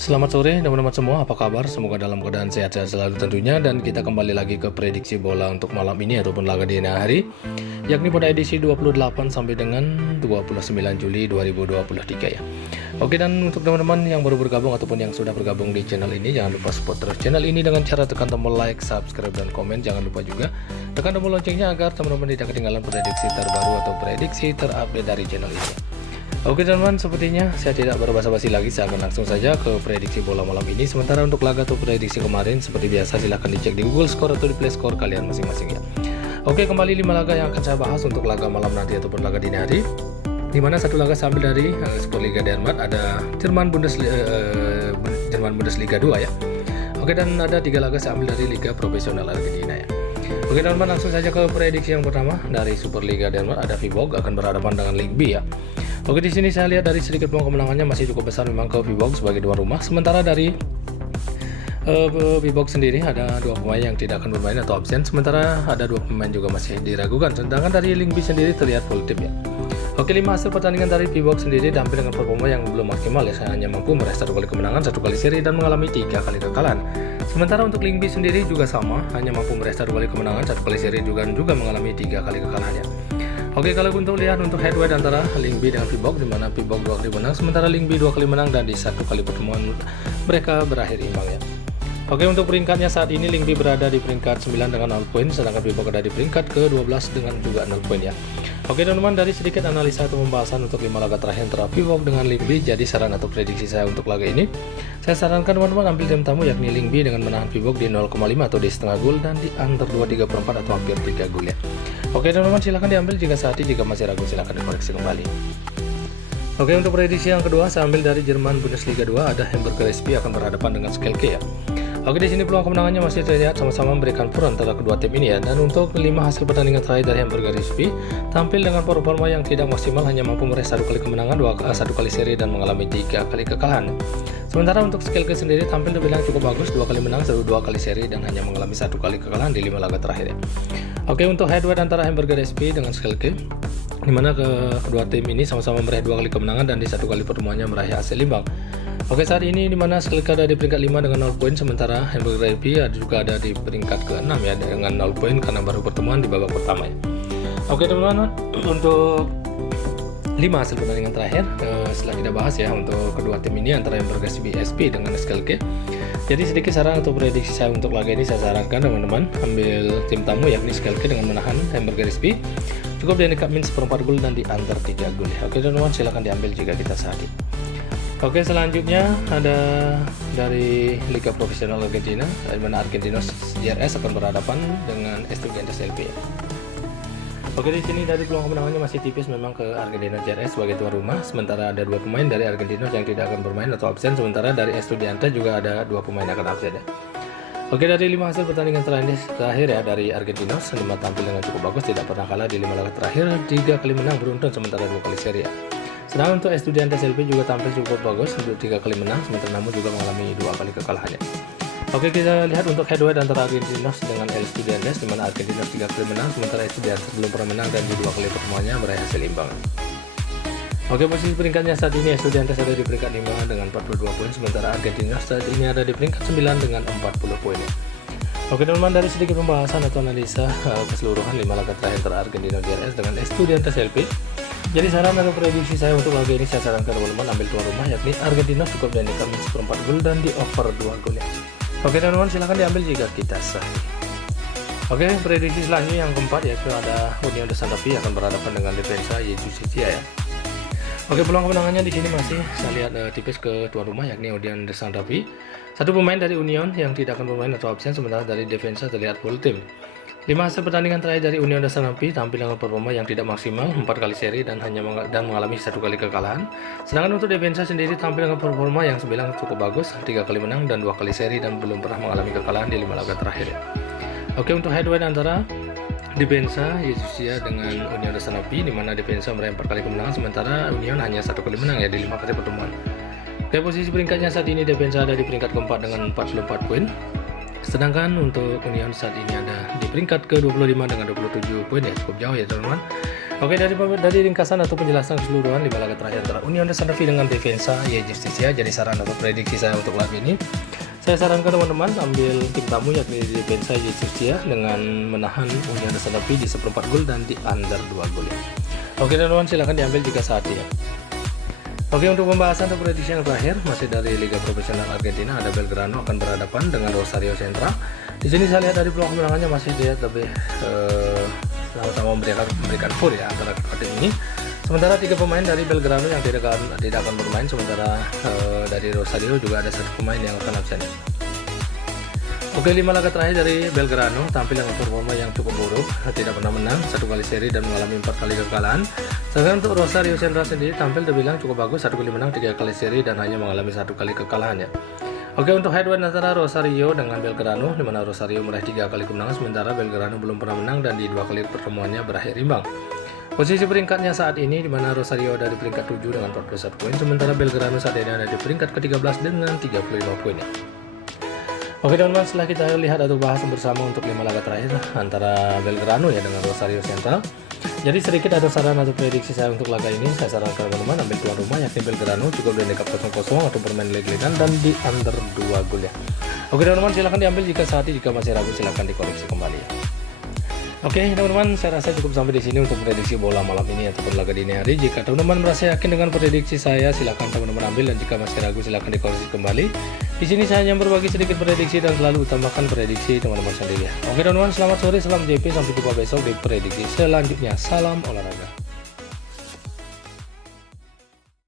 Selamat sore teman-teman semua, apa kabar? Semoga dalam keadaan sehat-sehat selalu tentunya. Dan kita kembali lagi ke prediksi bola untuk malam ini ataupun laga dini hari, yakni pada edisi 28 sampai dengan 29 Juli 2023 ya. Oke, dan untuk teman-teman yang baru bergabung ataupun yang sudah bergabung di channel ini, jangan lupa support terus channel ini dengan cara tekan tombol like, subscribe, dan komen. Jangan lupa juga tekan tombol loncengnya agar teman-teman tidak ketinggalan prediksi terbaru atau prediksi terupdate dari channel ini. Oke teman-teman, sepertinya saya tidak berbasa-basi lagi, saya akan langsung saja ke prediksi bola malam ini. Sementara untuk laga atau prediksi kemarin, seperti biasa silahkan dicek di Google Score atau di Play Store kalian masing-masing ya. Oke, kembali 5 laga yang akan saya bahas untuk laga malam nanti ataupun laga dini hari, dimana satu laga saya ambil dari Superliga Denmark, ada Jerman Bundesliga 2 ya. Oke, dan ada 3 laga saya ambil dari Liga Profesional Argentina ya. Oke teman-teman, langsung saja ke prediksi yang pertama dari Superliga Denmark, ada Viborg akan berhadapan dengan Lyngby ya. Oke, di sini saya lihat dari sedikit peluang kemenangannya masih cukup besar memang ke Viborg sebagai tuan rumah. Sementara dari Viborg sendiri ada 2 pemain yang tidak akan bermain atau absen, sementara ada 2 pemain juga masih diragukan. Sedangkan dari Lyngby sendiri terlihat full tim ya. Oke, 5 hasil pertandingan dari Viborg sendiri tampil dengan performa yang belum maksimal ya, hanya mampu meraih 1 kali kemenangan, 1 kali seri, dan mengalami 3 kali kekalahan. Sementara untuk Lyngby sendiri juga sama, hanya mampu meraih 1 kali kemenangan, 1 kali seri, juga mengalami 3 kali kekalahan ya. Oke, kalau untuk lihat untuk head to head antara Lyngby dengan Viborg, di mana Viborg 2 kali menang, sementara Lyngby 2 kali menang, dan di 1 kali pertemuan mereka berakhir imbang ya. Oke, untuk peringkatnya saat ini Lyngby berada di peringkat 9 dengan 0 poin, sedangkan Viborg ada di peringkat ke-12 dengan juga 0 poin ya. Oke teman-teman, dari sedikit analisa atau pembahasan untuk 5 laga terakhir antara Viborg dengan Lyngby, jadi saran atau prediksi saya untuk laga ini, saya sarankan teman-teman ambil tim tamu yakni Lyngby dengan menahan Viborg di 0,5 atau di setengah gol, dan di under 2,34 atau hampir 3 gol ya. Oke teman-teman, silahkan diambil jika saat ini, jika masih ragu silahkan dikoreksi kembali. Oke, untuk prediksi yang kedua saya ambil dari Jerman Bundesliga 2, ada Hamburger SV akan berhadapan dengan Schalke ya. Oke, di sini peluang kemenangannya masih terlihat sama-sama memberikan peran antara kedua tim ini ya. Dan untuk 5 hasil pertandingan terakhir dari Hamburger SV tampil dengan performa yang tidak maksimal, hanya mampu meraih 1 kali kemenangan, 1 kali seri, dan mengalami 3 kali kekalahan. Sementara untuk Schalke sendiri tampil terbilang cukup bagus, 2 kali menang, 2 kali seri, dan hanya mengalami 1 kali kekalahan di 5 laga terakhir ya. Oke, untuk head to head antara Hamburger SV dengan Schalke, dimana kedua tim ini sama-sama meraih 2 kali kemenangan, dan di 1 kali pertemuannya meraih hasil imbang. Oke, saat ini dimana Schalke ada di peringkat 5 dengan 0 poin, sementara Hamburger SV juga ada di peringkat ke-6 ya dengan 0 poin karena baru pertemuan di babak pertama ya. Oke teman-teman, untuk 5 hasil pertandingan terakhir setelah kita bahas ya untuk kedua tim ini antara Hamburger SV dengan Schalke. Jadi sedikit saran atau prediksi saya untuk laga ini, saya sarankan teman-teman ambil tim tamu yakni Schalke dengan menahan Hamburger SV, cukup di handicap min 1/4 gol dan di under 3 gol ya. Oke teman-teman, silahkan diambil jika kita sahih. Oke, selanjutnya ada dari Liga Profesional Argentina, di mana Argentinos JRS akan berhadapan dengan Estudiantes LP. Oke, di sini dari peluang kemenangannya masih tipis memang ke Argentinos JRS sebagai tuan rumah, sementara ada 2 pemain dari Argentinos yang tidak akan bermain atau absen, sementara dari Estudiantes juga ada 2 pemain yang akan absen ya. Oke, dari 5 hasil pertandingan terakhir ya dari Argentinos, 5 tampil dengan cukup bagus, tidak pernah kalah di 5 laga terakhir, 3 kali menang beruntun, sementara 2 kali seri ya. Sedangkan untuk Estudiantes LP juga tampil cukup bagus untuk 3 kali menang, sementara namun juga mengalami 2 kali kekalahannya. Oke, kita lihat untuk head to head antara Argentinos dengan Estudiantes, di mana Argentinos 3 kali menang, sementara Estudiantes belum pernah menang, dan di 2 kali pertemuannya meraih hasil imbang. Oke, posisi peringkatnya saat ini Estudiantes ada di peringkat 5 dengan 42 poin, sementara Argentinos saat ini ada di peringkat 9 dengan 40 poin. Oke teman-teman, dari sedikit pembahasan atau analisa keseluruhan 5 laga terakhir antara Argentinos JRS dengan Estudiantes LP. Jadi saran atau prediksi saya untuk laga ini, saya sarankan teman-teman ambil tuan rumah yakni Argentinos cukup di handicap min 1/4 gol dan di over 2 gol ya. Oke teman-teman, silahkan diambil jika kita sahih. Oke, prediksi selanjutnya yang keempat yaitu ada Union de Santa Fe akan berhadapan dengan Defensa Justicia ya. Oke, peluang kemenangannya di sini masih saya lihat tipis ke tuan rumah yakni Union de Santa Fe. 1 pemain dari Union yang tidak akan bermain atau absen, sementara dari Defensa terlihat full tim. 5 hasil pertandingan terakhir dari Union de Santa Fe tampil dengan performa yang tidak maksimal, 4 kali seri, dan mengalami 1 kali kekalahan. Sedangkan untuk Defensa sendiri tampil dengan performa yang sebilang cukup bagus, 3 kali menang dan 2 kali seri, dan belum pernah mengalami kekalahan di 5 laga terakhir ya. Oke, untuk head to head antara Defensa Justicia dengan Union de Santa Fe, di mana Defensa meraih 4 kali kemenangan, sementara Union hanya 1 kali menang ya di 5 kali pertemuan. Oke, posisi peringkatnya saat ini Defensa ada di peringkat keempat dengan 44 poin. Sedangkan untuk Union saat ini ada di peringkat ke-25 dengan 27 poin ya, cukup jauh ya teman-teman. Oke, dari ringkasan atau penjelasan keseluruhan 5 laga terakhir antara Union de Santa Fe dengan Defensa y Justicia jadi saran atau prediksi saya untuk laga ini. Saya sarankan teman-teman ambil tim tamu yakni Defensa y Justicia dengan menahan Union de Santa Fe di seperempat gol dan di under 2 gol ya. Oke teman-teman, silahkan diambil jika saat ya. Oke, untuk pembahasan atau prediksi yang terakhir masih dari Liga Profesional Argentina, ada Belgrano akan berhadapan dengan Rosario Central. Di sini saya lihat dari peluang kemenangannya masih dilihat lebih sama-sama memberikan full ya antara kedua tim ini. Sementara 3 pemain dari Belgrano yang tidak akan bermain, sementara dari Rosario juga ada 1 pemain yang akan absen. Oke, 5 laga terakhir dari Belgrano tampil dengan performa yang cukup buruk, tidak pernah menang, 1 kali seri dan mengalami 4 kali kekalahan. Sedangkan untuk Rosario Central sendiri tampil terbilang cukup bagus, 1 kali menang, 3 kali seri dan hanya mengalami 1 kali kekalahan ya. Oke, untuk head-to-head antara Rosario dengan Belgrano, di mana Rosario meraih 3 kali kemenangan, sementara Belgrano belum pernah menang dan di 2 kali pertemuannya berakhir imbang. Posisi peringkatnya saat ini, di mana Rosario ada di peringkat 7 dengan 41 poin, sementara Belgrano saat ini ada di peringkat ke-13 dengan 35 poin. Oke teman-teman, setelah kita lihat atau bahas bersama untuk 5 laga terakhir antara Belgrano ya dengan Rosario Central. Jadi sedikit ada saran atau prediksi saya untuk laga ini. Saya sarankan teman-teman ambil tuan rumah yakni Belgrano, cukup di handicap 0-0 atau bermain leg-legan dan di under 2 gol ya. Oke teman-teman, silahkan diambil jika saat ini, jika masih ragu silahkan dikoreksi kembali ya. Oke teman-teman, saya rasa cukup sampai di sini untuk prediksi bola malam ini ataupun laga dini hari. Jika teman-teman merasa yakin dengan prediksi saya, silahkan teman-teman ambil, dan jika masih ragu silahkan dikoreksi kembali. Di sini saya hanya berbagi sedikit prediksi dan selalu utamakan prediksi teman-teman sendiri ya. Oke teman-teman, selamat sore, salam JP, sampai jumpa besok di prediksi selanjutnya. Salam olahraga.